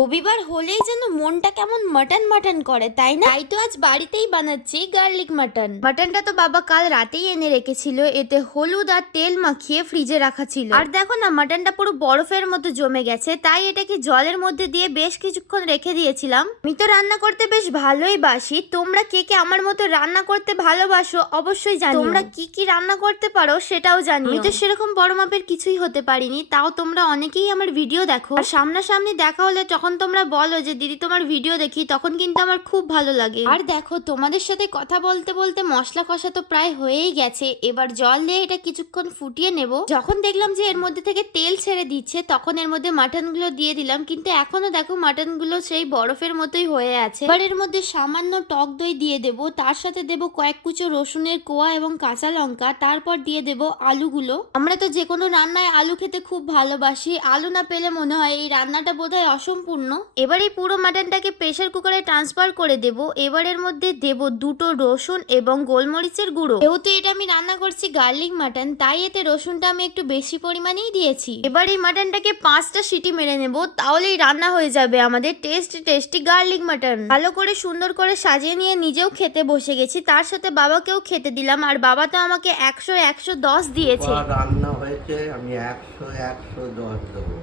রবিবার হলেই যেন মনটা কেমন মাটন মাটন করে, তাই না? তাই তো আজ বাড়িতেই বানাচ্ছি গার্লিক মাটন। মাটনটা তো বাবা কাল রাতেই এনে রেখেছিল, এতে হলুদ আর তেল মাখিয়ে ফ্রিজে রাখা ছিল। আর দেখো না, মাটনটা পুরো বরফের মতো জমে গেছে, তাই এটাকে জলের মধ্যে দিয়ে বেশ কিছুক্ষণ রেখে দিয়েছিলাম। আমি তো রান্না করতে বেশ ভালোই বাসি। তোমরা কে কে আমার মতো রান্না করতে ভালোবাসো অবশ্যই জানিও। তোমরা কি কি রান্না করতে পারো সেটাও জানিও। আমি তো সেরকম বড় মাপের কিছুই হতে পারিনি, তাও তোমরা অনেকেই আমার ভিডিও দেখো। আর সামনাসামনি দেখা হলে যখন তোমরা বলো যে দিদি তোমার ভিডিও দেখি, তখন কিন্তু আমার খুব ভালো লাগে। আর দেখো, তোমাদের সাথে কথা বলতে বলতে মশলা কষা তো প্রায় হয়েই গেছে। এবার জল দিয়ে এটা কিছুক্ষণ ফুটিয়ে নেব। যখন দেখলাম যে এর মধ্যে থেকে তেল ছেড়ে দিচ্ছে, তখন এর মধ্যে মাটনগুলো দিয়ে দিলাম। কিন্তু এখনো দেখো মাটনগুলো সেই বরফের মতোই হয়ে আছে। এবার এর মধ্যে সামান্য টক দই দিয়ে দেব, তার সাথে দেব কয়েক কুচো রসুনের কোয়া এবং কাঁচা লঙ্কা, তারপর দিয়ে দেব আলুগুলো। আমরা তো যে কোনো রান্নায় আলু খেতে খুব ভালোবাসি, আলু না পেলে মনে হয় এই রান্নাটা বোধহয় অসম্পূর্ণ। এবার এই পুরো মাটনটাকে প্রেসার কুকারে ট্রান্সফার করে দেব। এবার এর মধ্যে দেব দুটো রসুন এবং গোলমরিচের গুঁড়ো। যেহেতু এটা আমি রান্না করছি গার্লিক মাটন, তাই এতে রসুনটা আমি একটু বেশি পরিমাণেই দিয়েছি। এবার এই মাটনটাকে 5টা সিটি মেরে নেব, তাহলেই রান্না হয়ে যাবে আমাদের টেস্টি গার্লিক মাটন। ভালো করে সুন্দর করে সাজিয়ে নিয়ে নিজেও খেতে বসে গেছি, তার সাথে বাবাকেও খেতে দিলাম। আর বাবা তো আমাকে 100-110 দিয়েছে। রান্না হয়েছে, আমি 100-110 দেবো।